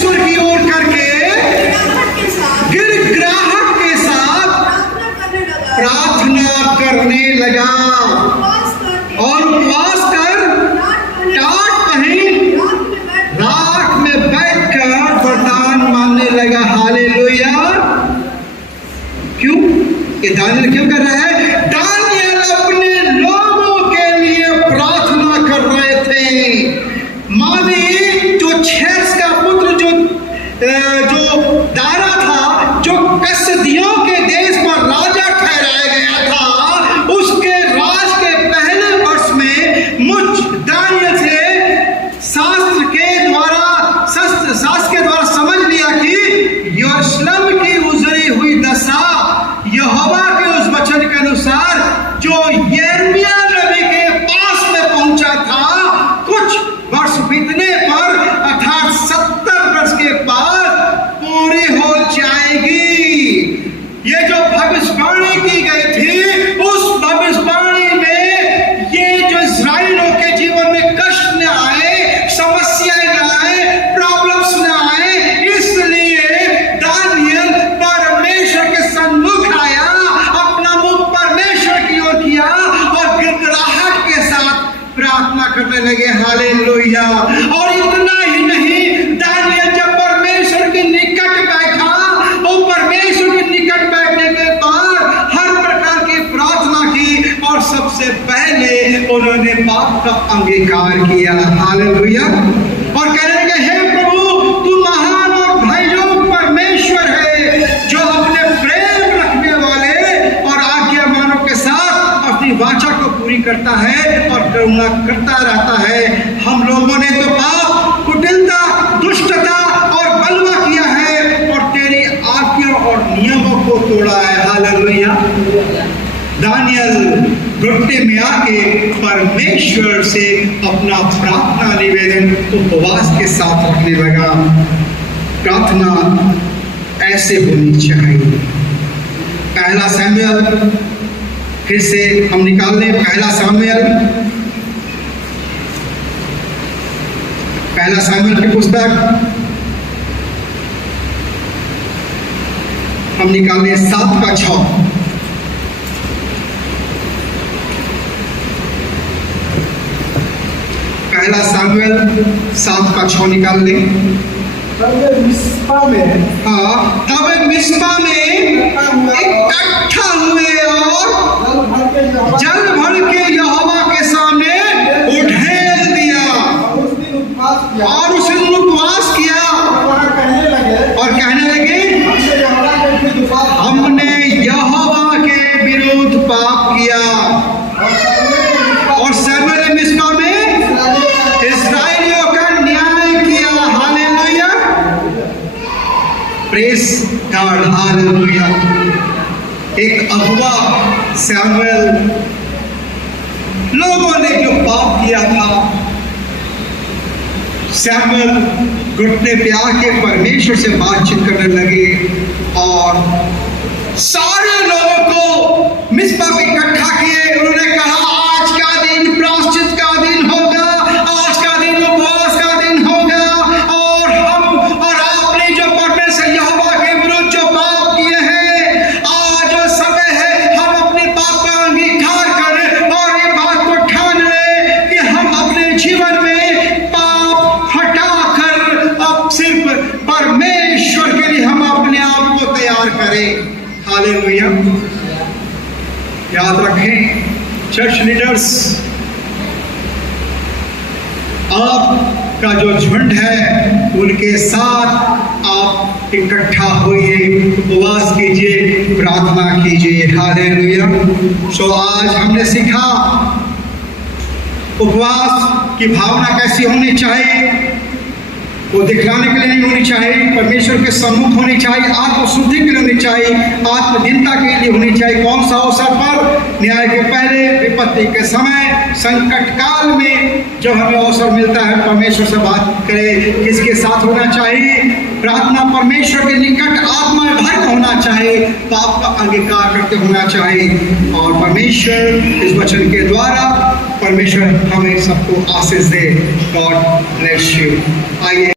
परमेश्वर की ओर करके गिड़गिड़ाहट के साथ प्रार्थना करने लगा और उपवास कर टाट पहन रात में बैठकर वरदान मांगने लगा। हालेलुया। क्यों? ये दानियल क्यों कर रहा है? दानियल अपने लोगों के लिए प्रार्थना कर रहे थे। माने जो छेस का पुत्र जो दारा था, जो कसदियों के देश पर राजा ठहराया गया था, उसके राज के पहले वर्ष में मुझ दानियल से शास्त्र के द्वारा समझ लिया कि यरूशलेम की उजड़ी हुई दशा यहोवा के उस वचन के अनुसार जो यिर्मयाह नबी के पास में पहुंचा था, कुछ वर्ष बीतने पर अर्थात 70 वर्ष के बाद पूरी हो जाएगी। ये जो भविष्यवाणी की गई थी, उस भविष्यवाणी में ये जो इस्राएलियों के जीवन में कष्ट न आए, समस्याएं न आए, प्रॉब्लम्स न आए, इसलिए दानियल परमेश्वर के सन्मुख आया, अपना मुख परमेश्वर की ओर किया और गिड़गिड़ाहट के साथ प्रार्थना करने लगे। हालेलुया। और इतना ही नहीं, दानियल जब परमेश्वर के निकट बैठा, और परमेश्वर के निकट बैठने के बाद हर प्रकार की प्रार्थना की और सबसे पहले उन्होंने पाप का अंगीकार किया। हालेलुया। और कहने लगे, हे प्रभु, तू महान और भयंकर परमेश्वर है, जो अपने प्रेम रखने वाले और आज्ञा मानों के साथ अपनी वाचा को पूरी करता है और करुणा करता रहता है। हम लोगों ने तो पाप, कुटिलता, दुष्टता और बलवा किया है और तेरी आज्ञा और नियमों को तोड़ा है। हालेलुया। दानियल घुटने में आके परमेश्वर से अपना प्रार्थना निवेदन उपवास के साथ रखने लगा। प्रार्थना ऐसे होनी चाहिए। पहला शमूएल, फिर से हम निकाल लें पहला शमूएल की पुस्तक, हम निकाल लें 7:6। पहला शमूएल 7:6 निकाल लें। तब मिस्पा में इकट्ठा हुए और जल भर के यहोवा के सामने उठेल दिया और उसे उपवास किया और कहने लगे, हमने यहोवा के विरुद्ध पाप किया। और शमूएल ने मिस्पा में इस्राएलियों का न्याय किया। हालेलुया। Praise God. हालेलुया। एक अगुआ शमूएल, लोगों ने जो पाप किया था, शमूएल घुटने पे आके परमेश्वर से बातचीत करने लगे और सारे लोगों को मिस्पा में इकट्ठा किए। उन्होंने कहा, आज का दिन प्रायश्चित का दिन होगा, आज का दिन उपवास का दिन होगा और हम और आपने जो परमेश्वर यहोवा के विरुद्ध जो पाप किए हैं, आज जो समय है हम अपने पाप का अंगीकार करें और ये बात को ठान लें कि हम अपने जीवन में पाप हटाकर अब सिर्फ परमेश्वर के लिए हम अपने आप को तैयार करें। हालेलुया। याद रखें चर्च लीडर्स, आपका जो झुंड है उनके साथ आप इकट्ठा होइए, उपवास कीजिए, प्रार्थना कीजिए। हालेलुया। सो आज हमने सीखा उपवास की भावना कैसी होनी चाहिए। वो दिखलाने के लिए नहीं होनी चाहिए, परमेश्वर के सम्मुख होनी चाहिए, आत्मशुद्धि के लिए होनी चाहिए, आत्मदीनता के लिए होनी चाहिए। कौन सा अवसर पर? न्याय के पहले, विपत्ति के समय, संकट काल में जब हमें अवसर मिलता है परमेश्वर से बात करें। किसके साथ होना चाहिए? प्रार्थना परमेश्वर के निकट आत्मा में भर होना चाहिए, पाप का अंगीकार करते होना चाहिए। और परमेश्वर इस वचन के द्वारा परमेश्वर हमें सबको आशीष दे। God bless you. आइए